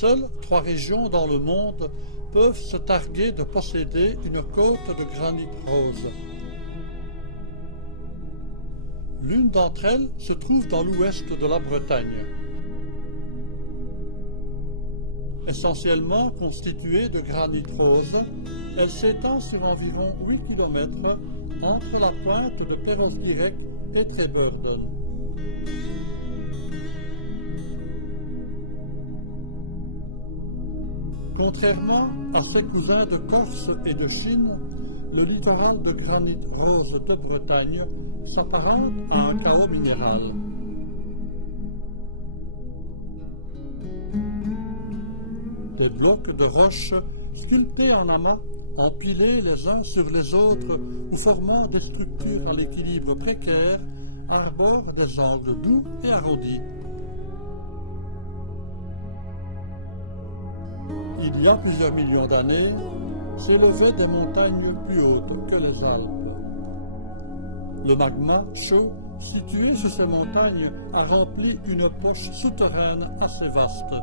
Seules 3 régions dans le monde peuvent se targuer de posséder une côte de granit rose. L'une d'entre elles se trouve dans l'ouest de la Bretagne. Essentiellement constituée de granit rose, elle s'étend sur environ 8 km entre la pointe de Perros-Guirec et Trébeurden. Contrairement à ses cousins de Corse et de Chine, le littoral de granit rose de Bretagne s'apparente à un chaos minéral. Des blocs de roches sculptés en amas, empilés les uns sur les autres ou formant des structures à l'équilibre précaire, arborent des angles doux et arrondis. Il y a plusieurs millions d'années, s'élevaient des montagnes plus hautes que les Alpes. Le magma chaud, situé sur ces montagnes, a rempli une poche souterraine assez vaste.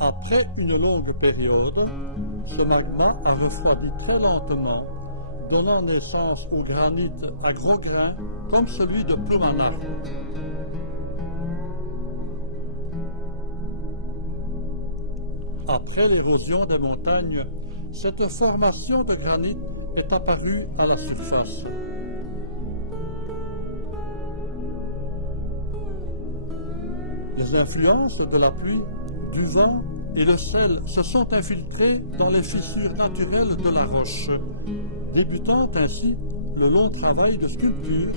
Après une longue période, ce magma a refroidi très lentement, donnant naissance au granit à gros grains comme celui de Ploumanac. Après l'érosion des montagnes, cette formation de granit est apparue à la surface. Les influences de la pluie, du vent et le sel se sont infiltrées dans les fissures naturelles de la roche, débutant ainsi le long travail de sculpture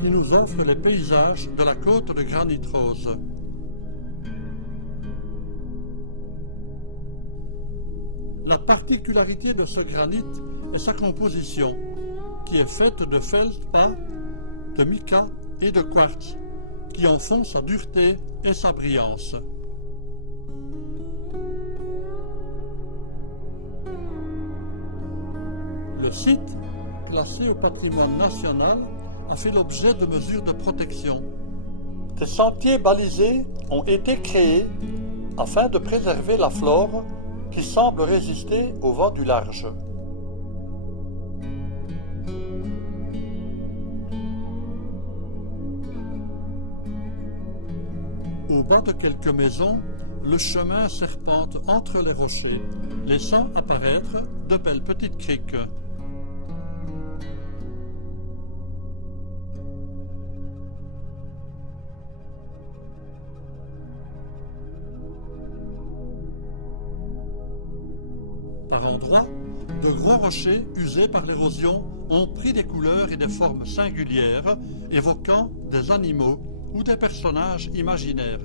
qui nous offre les paysages de la côte de granit rose. La particularité de ce granit est sa composition, qui est faite de feldspar, de mica et de quartz, qui en font sa dureté et sa brillance. Le site, classé au patrimoine national, a fait l'objet de mesures de protection. Des sentiers balisés ont été créés afin de préserver la flore qui semble résister au vent du large. Au bas de quelques maisons, le chemin serpente entre les rochers, laissant apparaître de belles petites criques. Par endroits, de gros rochers usés par l'érosion ont pris des couleurs et des formes singulières, évoquant des animaux ou des personnages imaginaires.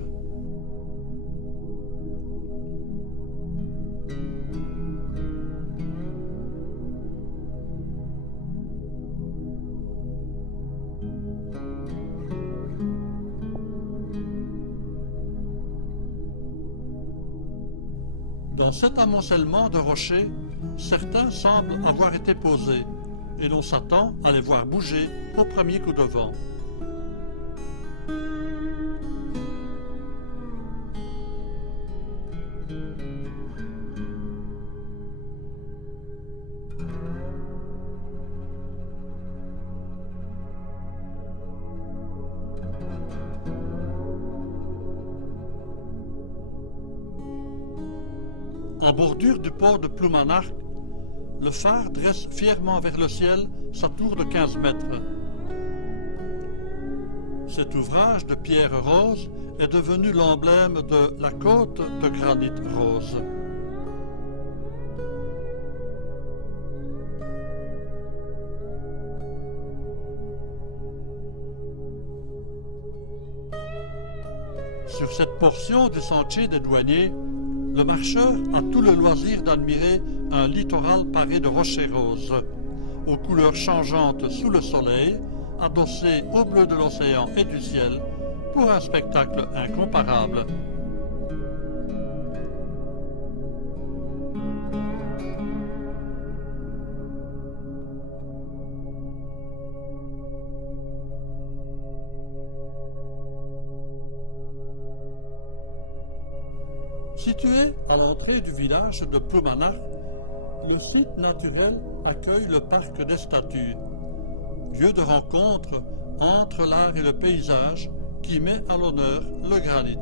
Dans cet amoncellement de rochers, certains semblent avoir été posés, et l'on s'attend à les voir bouger au premier coup de vent. En bordure du port de Ploumanac, le phare dresse fièrement vers le ciel sa tour de 15 mètres. Cet ouvrage de pierre rose est devenu l'emblème de la côte de granit rose. Sur cette portion du sentier des douaniers, le marcheur a tout le loisir d'admirer un littoral paré de rochers roses, aux couleurs changeantes sous le soleil, adossé au bleu de l'océan et du ciel, pour un spectacle incomparable. Situé à l'entrée du village de Ploumanac, le site naturel accueille le parc des statues, lieu de rencontre entre l'art et le paysage qui met à l'honneur le granit.